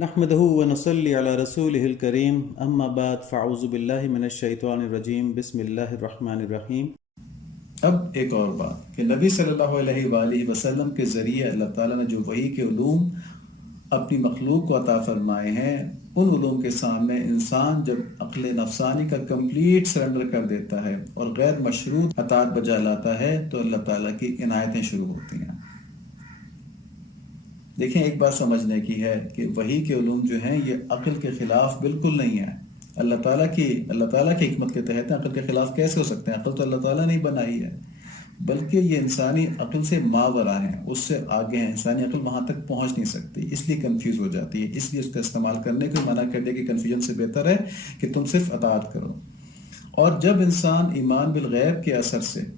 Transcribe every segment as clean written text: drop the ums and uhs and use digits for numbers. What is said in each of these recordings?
نحمده ونصلي على رسوله الكريم اما بعد فاعوذ بالله من الشیطان الرجیم بسم اللہ الرحمن الرحیم۔ اب ایک اور بات کہ نبی صلی اللہ علیہ وآلہ وسلم کے ذریعے اللہ تعالیٰ نے جو وحی کے علوم اپنی مخلوق کو عطا فرمائے ہیں، ان علوم کے سامنے انسان جب عقل نفسانی کا کمپلیٹ سرنڈر کر دیتا ہے اور غیر مشروط اطاعت بجا لاتا ہے تو اللہ تعالیٰ کی عنایتیں شروع ہوتی ہیں۔ دیکھیں، ایک بات سمجھنے کی ہے کہ وحی کے علوم جو ہیں یہ عقل کے خلاف بالکل نہیں ہیں۔ اللہ تعالیٰ کی حکمت کے تحت عقل کے خلاف کیسے ہو سکتے ہیں؟ عقل تو اللہ تعالیٰ نے ہی بنائی ہے، بلکہ یہ انسانی عقل سے ماورا ہیں، اس سے آگے ہیں۔ انسانی عقل وہاں تک پہنچ نہیں سکتی، اس لیے کنفیوز ہو جاتی ہے، اس لیے اس کا استعمال کرنے کو منع کر دے کہ کنفیوژن سے بہتر ہے کہ تم صرف اطاعت کرو۔ اور جب انسان ایمان بالغیب کے اثر سے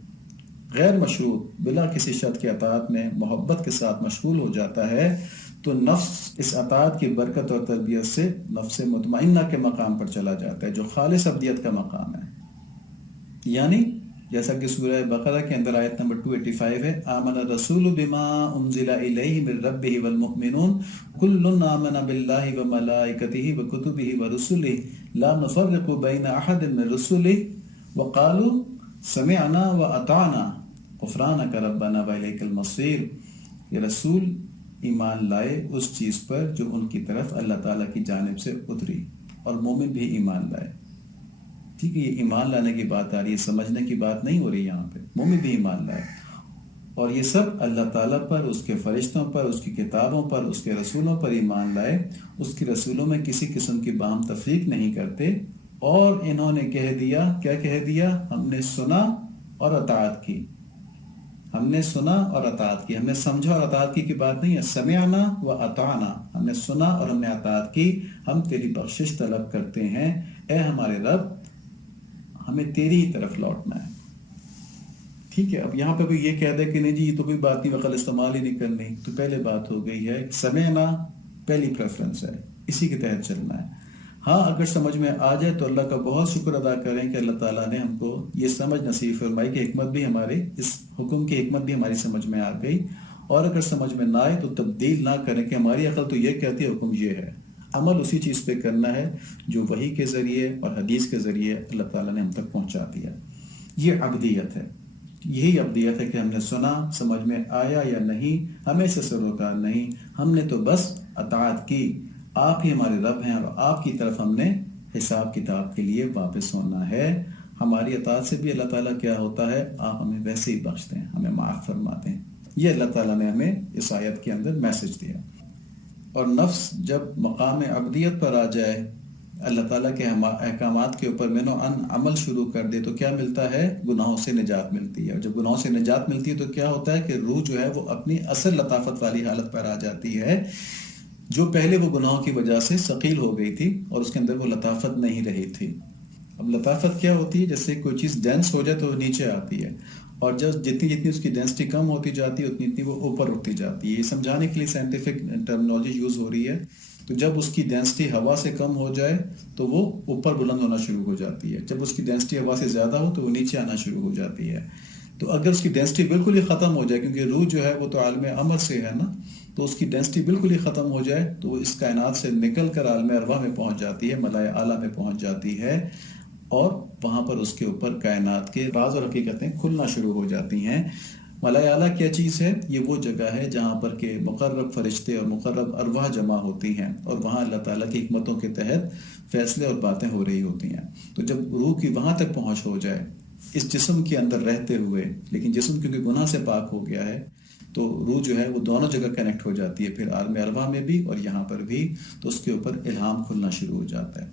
غیر مشروط بلا کسی شرط کی اطاعت میں محبت کے ساتھ مشغول ہو جاتا ہے تو نفس اس اطاعت کی برکت اور تربیت سے نفس مطمئنہ کے مقام پر چلا جاتا ہے، جو خالص ابدیت کا مقام ہے۔ یعنی جیسا کہ سورہ بقرہ کے اندر آیت نمبر 285 ہے، آمن الرسول بما انزل الیہ من ربہ والمؤمنون کل آمن باللہ وملائکتہ وکتبہ ورسلہ لا نفرق بین احد من رسلہ وقالوا سمعنا واطعنا غفرانک ربنا والیک المصیر۔ یہ رسول ایمان لائے اس چیز پر جو ان کی طرف اللہ تعالیٰ کی جانب سے اتری، اور مومن بھی ایمان لائے۔ ٹھیک ہے، یہ ایمان لانے کی بات آ رہی ہے، سمجھنے کی بات نہیں ہو رہی یہاں پہ۔ مومن بھی ایمان لائے، اور یہ سب اللہ تعالیٰ پر، اس کے فرشتوں پر، اس کی کتابوں پر، اس کے رسولوں پر ایمان لائے، اس کے رسولوں میں کسی قسم کی باہم تفریق نہیں کرتے، اور انہوں نے کہہ دیا، کیا کہہ دیا؟ ہم نے سنا اور اطاعت کی۔ ہم نے سنا اور اطاعت کی، ہم نے سمجھا اور اطاعت کی بات نہیں ہے، سمعنا و اطعنا، ہم نے سنا اور ہم نے اطاعت کی، ہم تیری بخشش طلب کرتے ہیں، اے ہمارے رب ہمیں تیری ہی طرف لوٹنا ہے۔ ٹھیک ہے، اب یہاں پہ بھی یہ کہہ دے کہ نہیں جی یہ تو کوئی بات نہیں، وقل استعمال ہی نہیں کرنی، تو پہلے بات ہو گئی ہے، سمعنا پہلی پریفرنس ہے، اسی کے تحت چلنا ہے۔ ہاں، اگر سمجھ میں آ جائے تو اللہ کا بہت شکر ادا کریں کہ اللہ تعالیٰ نے ہم کو یہ سمجھ نصیب فرمائی کہ حکمت بھی ہمارے، اس حکم کی حکمت بھی ہماری سمجھ میں آ گئی، اور اگر سمجھ میں نہ آئے تو تبدیل نہ کریں کہ ہماری عقل تو یہ کہتی ہے، حکم یہ ہے۔ عمل اسی چیز پہ کرنا ہے جو وحی کے ذریعے اور حدیث کے ذریعے اللہ تعالیٰ نے ہم تک پہنچا دیا۔ یہ عبدیت ہے، یہی عبدیت ہے کہ ہم نے سنا، سمجھ میں آیا یا نہیں، ہمیں سے سروکار نہیں، ہم نے تو بس اطاعت کی، آپ ہی ہمارے رب ہیں اور آپ کی طرف ہم نے حساب کتاب کے لیے واپس ہونا ہے۔ ہماری اطاعت سے بھی اللہ تعالیٰ کیا ہوتا ہے؟ آپ ہمیں ویسے ہی بخشتے ہیں، ہمیں معاف فرماتے ہیں۔ یہ اللہ تعالیٰ نے ہمیں اس آیت کے اندر میسج دیا۔ اور نفس جب مقام عبدیت پر آ جائے، اللہ تعالیٰ کے احکامات کے اوپر من و ان عمل شروع کر دے تو کیا ملتا ہے؟ گناہوں سے نجات ملتی ہے، اور جب گناہوں سے نجات ملتی ہے تو کیا ہوتا ہے کہ روح جو ہے وہ اپنی اصل لطافت والی حالت پر آ جاتی ہے، جو پہلے وہ گناہوں کی وجہ سے ثقیل ہو گئی تھی اور اس کے اندر وہ لطافت نہیں رہی تھی۔ اب لطافت کیا ہوتی ہے؟ جیسے کوئی چیز ڈینس ہو جائے تو وہ نیچے آتی ہے، اور جب جتنی اس کی ڈینسٹی کم ہوتی جاتی ہے اتنی وہ اوپر اٹھتی جاتی ہے۔ یہ سمجھانے کے لیے سائنٹیفک ٹرمنالوجی یوز ہو رہی ہے۔ تو جب اس کی ڈینسٹی ہوا سے کم ہو جائے تو وہ اوپر بلند ہونا شروع ہو جاتی ہے، جب اس کی ڈینسٹی ہوا سے زیادہ ہو تو وہ نیچے آنا شروع ہو جاتی ہے۔ تو اگر اس کی ڈینسٹی بالکل ہی ختم ہو جائے، کیونکہ روح جو ہے وہ تو عالم امر سے ہے نا، تو اس کی ڈینسٹی بالکل ہی ختم ہو جائے تو وہ اس کائنات سے نکل کر عالم ارواح میں پہنچ جاتی ہے، ملائے اعلیٰ میں پہنچ جاتی ہے، اور وہاں پر اس کے اوپر کائنات کے راز اور حقیقتیں کھلنا شروع ہو جاتی ہیں۔ ملائے اعلیٰ کیا چیز ہے؟ یہ وہ جگہ ہے جہاں پر کہ مقرب فرشتے اور مقرب ارواح جمع ہوتی ہیں، اور وہاں اللہ تعالیٰ کی حکمتوں کے تحت فیصلے اور باتیں ہو رہی ہوتی ہیں۔ تو جب روح کی وہاں تک پہنچ ہو جائے اس جسم کے اندر رہتے ہوئے، لیکن جسم کیونکہ گناہ سے پاک ہو گیا ہے تو روح جو ہے وہ دونوں جگہ کنیکٹ ہو جاتی ہے، پھر عالم ارواح میں بھی اور یہاں پر بھی، تو اس کے اوپر الہام کھلنا شروع ہو جاتا ہے۔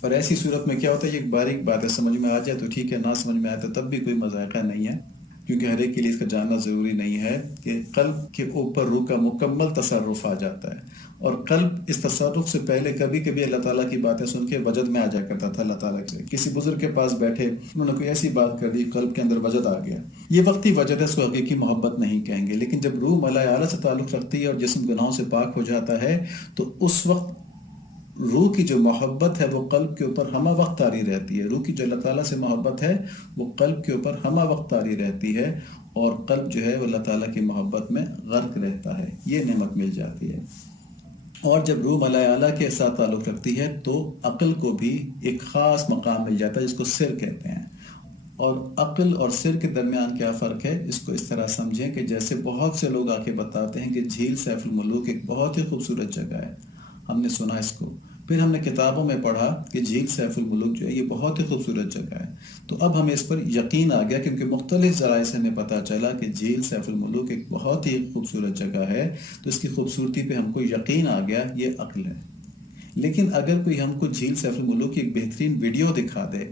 اور ایسی صورت میں کیا ہوتا ہے؟ یہ ایک باریک بات ہے، سمجھ میں آ جائے تو ٹھیک ہے، نہ سمجھ میں آئے تو تب بھی کوئی مذائقہ نہیں ہے، کیونکہ ہر ایک کے لیے اس کا جاننا ضروری نہیں ہے کہ قلب کے اوپر روح کا مکمل تصرف آ جاتا ہے، اور قلب اس تصرف سے پہلے کبھی کبھی اللہ تعالیٰ کی باتیں سن کے وجد میں آ جایا کرتا تھا اللہ تعالیٰ سے۔ کسی بزرگ کے پاس بیٹھے، انہوں نے کوئی ایسی بات کر دی، قلب کے اندر وجد آ گیا۔ یہ وقتی وجد ہے، اس کو حقیقی محبت نہیں کہیں گے، لیکن جب روح ملائے اعلیٰ سے تعلق رکھتی ہے اور جسم گناہوں سے پاک ہو جاتا ہے تو اس وقت روح کی جو محبت ہے وہ قلب کے اوپر ہمہ وقت طاری رہتی ہے۔ روح کی جو اللہ تعالیٰ سے محبت ہے وہ قلب کے اوپر ہمہ وقت طاری رہتی ہے، اور قلب جو ہے وہ اللہ تعالیٰ کی محبت میں غرق رہتا ہے، یہ نعمت مل جاتی ہے۔ اور جب روح ملائے اعلیٰ کے ساتھ تعلق رکھتی ہے تو عقل کو بھی ایک خاص مقام مل جاتا ہے جس کو سر کہتے ہیں. اور عقل اور سر کے درمیان کیا فرق ہے، اس کو اس طرح سمجھیں کہ جیسے بہت سے لوگ آ کے بتاتے ہیں کہ جھیل سیف الملوک ایک بہت ہی خوبصورت جگہ ہے، ہم نے سنا اس کو، پھر ہم نے کتابوں میں پڑھا کہ جھیل سیف الملوک جو ہے یہ بہت ہی خوبصورت جگہ ہے، تو اب ہمیں اس پر یقین آ گیا کیونکہ مختلف ذرائع سے ہمیں پتہ چلا کہ جھیل سیف الملوک ایک بہت ہی خوبصورت جگہ ہے، تو اس کی خوبصورتی پہ ہم کو یقین آ گیا، یہ عقل ہے. لیکن اگر کوئی ہم کو جھیل سیف الملوک کی ایک بہترین ویڈیو دکھا دے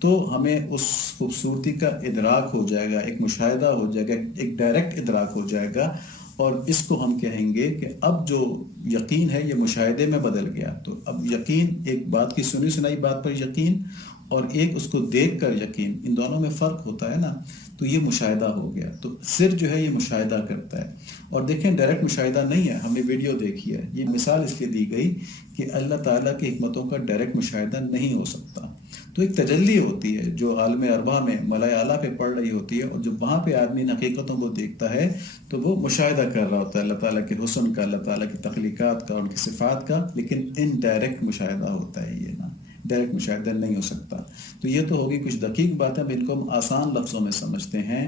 تو ہمیں اس خوبصورتی کا ادراک ہو جائے گا، ایک مشاہدہ ہو جائے گا، ایک ڈائریکٹ ادراک ہو جائے گا، اور اس کو ہم کہیں گے کہ اب جو یقین ہے یہ مشاہدے میں بدل گیا. تو اب یقین ایک بات کی سنی سنائی بات پر یقین اور ایک اس کو دیکھ کر یقین، ان دونوں میں فرق ہوتا ہے نا، تو یہ مشاہدہ ہو گیا. تو سر جو ہے یہ مشاہدہ کرتا ہے. اور دیکھیں ڈائریکٹ مشاہدہ نہیں ہے، ہم نے ویڈیو دیکھی ہے، یہ مثال اس لیے دی گئی کہ اللہ تعالیٰ کی حکمتوں کا ڈائریکٹ مشاہدہ نہیں ہو سکتا. تو ایک تجلی ہوتی ہے جو عالم ارواح میں ملائے اعلیٰ پہ پڑ رہی ہوتی ہے، اور جب وہاں پہ آدمی ان حقیقتوں کو دیکھتا ہے تو وہ مشاہدہ کر رہا ہوتا ہے اللہ تعالیٰ کے حسن کا، اللہ تعالیٰ کی تخلیقات کا، ان کی صفات کا، لیکن ان ڈائریکٹ مشاہدہ ہوتا ہے، یہ نا ڈائریکٹ مشاہدہ نہیں ہو سکتا. تو یہ تو ہوگی کچھ دقیق باتیں، اب ان کو ہم آسان لفظوں میں سمجھتے ہیں.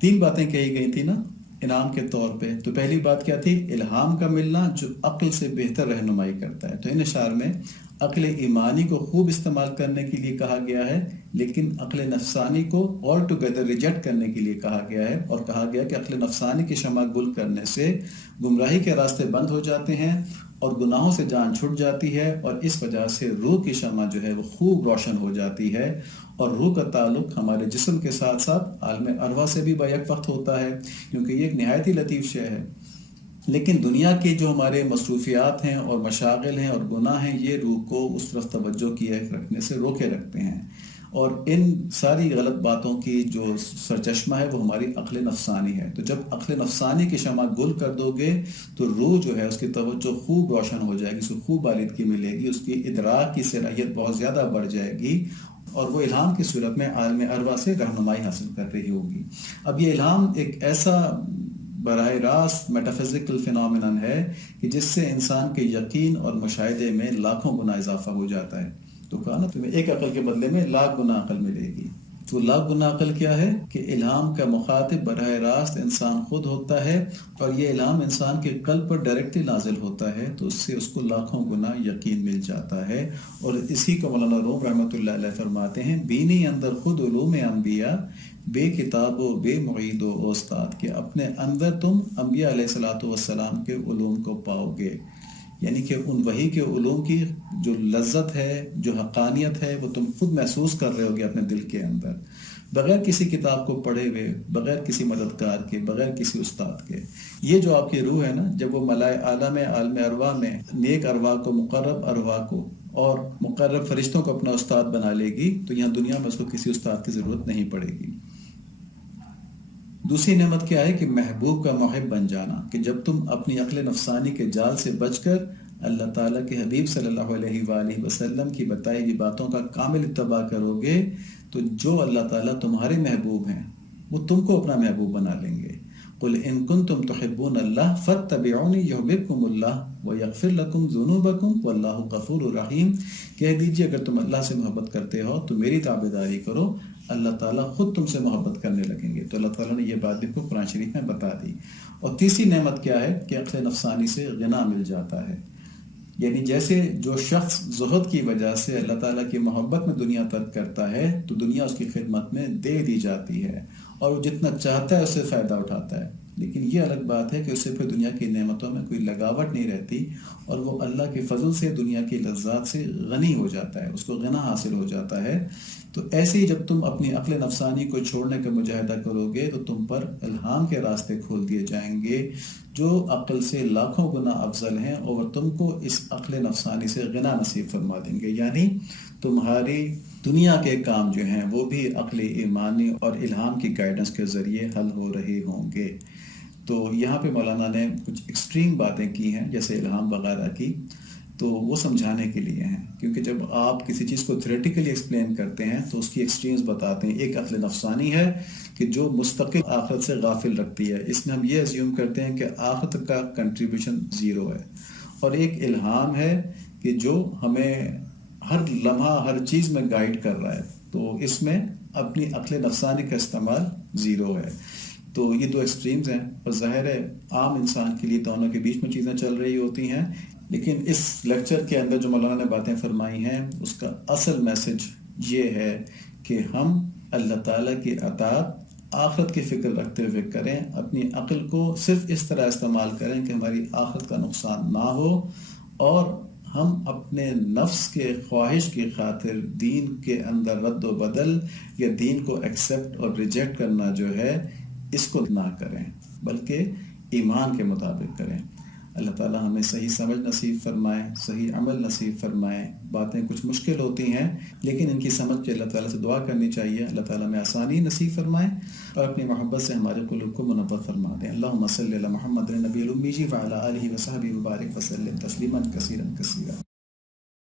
3 باتیں کہی گئی تھی نا انعام کے طور پہ. تو پہلی بات کیا تھی؟ الہام کا ملنا جو عقل سے بہتر رہنمائی کرتا ہے. تو ان اشعار میں عقل ایمانی کو خوب استعمال کرنے کے لیے کہا گیا ہے، لیکن عقل نفسانی کو آل ٹوگیدر ریجیکٹ کرنے کے لیے کہا گیا ہے، اور کہا گیا کہ عقل نفسانی کی شمع گل کرنے سے گمراہی کے راستے بند ہو جاتے ہیں اور گناہوں سے جان چھٹ جاتی ہے، اور اس وجہ سے روح کی شمع جو ہے وہ خوب روشن ہو جاتی ہے. اور روح کا تعلق ہمارے جسم کے ساتھ ساتھ عالم ارواح سے بھی بیک وقت ہوتا ہے، کیونکہ یہ ایک نہایت ہی لطیف شے ہے. لیکن دنیا کی جو ہمارے مصروفیات ہیں اور مشاغل ہیں اور گناہ ہیں، یہ روح کو اس طرف توجہ کیے رکھنے سے روکے رکھتے ہیں. اور ان ساری غلط باتوں کی جو سرچشمہ ہے وہ ہماری عقل نفسانی ہے. تو جب عقل نفسانی کی شمع گل کر دو گے تو روح جو ہے اس کی توجہ خوب روشن ہو جائے گی، اس کو خوب بالیدگی ملے گی، اس کی ادراک کی صلاحیت بہت زیادہ بڑھ جائے گی، اور وہ الہام کی صورت میں عالم ارواح سے رہنمائی حاصل کر رہی ہوگی. اب یہ الہام ایک ایسا براہ راست میٹافزیکل فینومینن ہے کہ جس سے انسان کے یقین اور مشاہدے میں لاکھوں گنا اضافہ ہو جاتا ہے. تو کہا نا تمہیں ایک عقل کے بدلے میں لاکھ گنا عقل ملے گی. تو لاکھ گنا عقل کیا ہے کہ الہام کا مخاطب براہ راست انسان خود ہوتا ہے، اور یہ الہام انسان کے قلب پر ڈائریکٹلی نازل ہوتا ہے، تو اس سے اس کو لاکھوں گنا یقین مل جاتا ہے. اور اسی کو مولانا روم رحمۃ اللہ علیہ فرماتے ہیں، بینی اندر خود علوم انبیاء بے کتاب و بے معید و استاد، کہ اپنے اندر تم انبیاء علیہ الصلوۃ والسلام کے علوم کو پاؤ گے. یعنی کہ ان وحی کے علوم کی جو لذت ہے، جو حقانیت ہے، وہ تم خود محسوس کر رہے ہوگے اپنے دل کے اندر، بغیر کسی کتاب کو پڑھے ہوئے، بغیر کسی مددگار کے، بغیر کسی استاد کے. یہ جو آپ کی روح ہے نا، جب وہ ملائے اعلیٰ میں، عالم ارواح میں نیک ارواح کو، مقرب ارواح کو اور مقرب فرشتوں کو اپنا استاد بنا لے گی، تو یہاں دنیا میں اس کو کسی استاد کی ضرورت نہیں پڑے گی. دوسری نعمت کیا ہے کہ محبوب کا محب بن جانا، کہ جب تم اپنی عقل نفسانی کے جال سے بچ کر اللہ تعالیٰ کے حبیب صلی اللہ علیہ وآلہ وسلم کی بتائی ہوئی باتوں کا کامل اتباع کرو گے، تو جو اللہ تعالیٰ تمہارے محبوب ہیں وہ تم کو اپنا محبوب بنا لیں گے. قل ان کنتم تحبون اللہ فاتبعونی یحببکم اللہ ویغفر لکم ذنوبکم واللہ غفور رحیم. کہہ دیجئے اگر تم اللہ سے محبت کرتے ہو تو میری تابعداری کرو، اللہ تعالیٰ خود تم سے محبت کرنے لگیں گے. تو اللہ تعالیٰ نے یہ بات بھی کو قرآن شریف میں بتا دی. اور تیسری نعمت کیا ہے کہ عقل نفسانی سے غنا مل جاتا ہے. یعنی جیسے جو شخص زہد کی وجہ سے اللہ تعالیٰ کی محبت میں دنیا ترک کرتا ہے تو دنیا اس کی خدمت میں دے دی جاتی ہے، اور وہ جتنا چاہتا ہے اس سے فائدہ اٹھاتا ہے. لیکن یہ الگ بات ہے کہ اس سے پھر دنیا کی نعمتوں میں کوئی لگاوٹ نہیں رہتی، اور وہ اللہ کے فضل سے دنیا کی لذات سے غنی ہو جاتا ہے، اس کو غنا حاصل ہو جاتا ہے. تو ایسے ہی جب تم اپنی عقل نفسانی کو چھوڑنے کا مجاہدہ کرو گے تو تم پر الہام کے راستے کھول دیے جائیں گے جو عقل سے لاکھوں گنا افضل ہیں، اور تم کو اس عقل نفسانی سے غنا نصیب فرما دیں گے. یعنی تمہاری دنیا کے کام جو ہیں وہ بھی عقل ایمانی اور الہام کی گائیڈنس کے ذریعے حل ہو رہے ہوں گے. تو یہاں پہ مولانا نے کچھ ایکسٹریم باتیں کی ہیں جیسے الہام وغیرہ کی. تو وہ سمجھانے کے لیے ہیں، کیونکہ جب آپ کسی چیز کو تھیوریٹیکلی ایکسپلین کرتے ہیں تو اس کی ایکسٹریمز بتاتے ہیں. ایک عقل نفسانی ہے کہ جو مستقل آخرت سے غافل رکھتی ہے، اس میں ہم یہ ایزیوم کرتے ہیں کہ آخرت کا کنٹریبیوشن زیرو ہے. اور ایک الہام ہے کہ جو ہمیں ہر لمحہ ہر چیز میں گائیڈ کر رہا ہے، تو اس میں اپنی عقل نفسانی کا استعمال زیرو ہے. تو یہ دو ایکسٹریمز ہیں، اور ظاہر ہے عام انسان کے لیے دونوں کے بیچ میں چیزیں چل رہی ہوتی ہیں. لیکن اس لیکچر کے اندر جو مولانا نے باتیں فرمائی ہیں، اس کا اصل میسج یہ ہے کہ ہم اللہ تعالیٰ کی اطاعت آخرت کی فکر رکھتے ہوئے کریں، اپنی عقل کو صرف اس طرح استعمال کریں کہ ہماری آخرت کا نقصان نہ ہو، اور ہم اپنے نفس کے خواہش کی خاطر دین کے اندر رد و بدل یا دین کو ایکسیپٹ اور ریجیکٹ کرنا جو ہے اس کو نہ کریں، بلکہ ایمان کے مطابق کریں. اللہ تعالیٰ ہمیں صحیح سمجھ نصیب فرمائے، صحیح عمل نصیب فرمائے. باتیں کچھ مشکل ہوتی ہیں، لیکن ان کی سمجھ کے اللہ تعالیٰ سے دعا کرنی چاہیے. اللہ تعالیٰ میں آسانی نصیب فرمائے اور اپنی محبت سے ہمارے قلوب کو منور فرما دیں. اللہم صلی علی محمد نبی الامی وعلی آلہ وصحبہ وبارک وسلم تسلیما کثیرا کثیرا.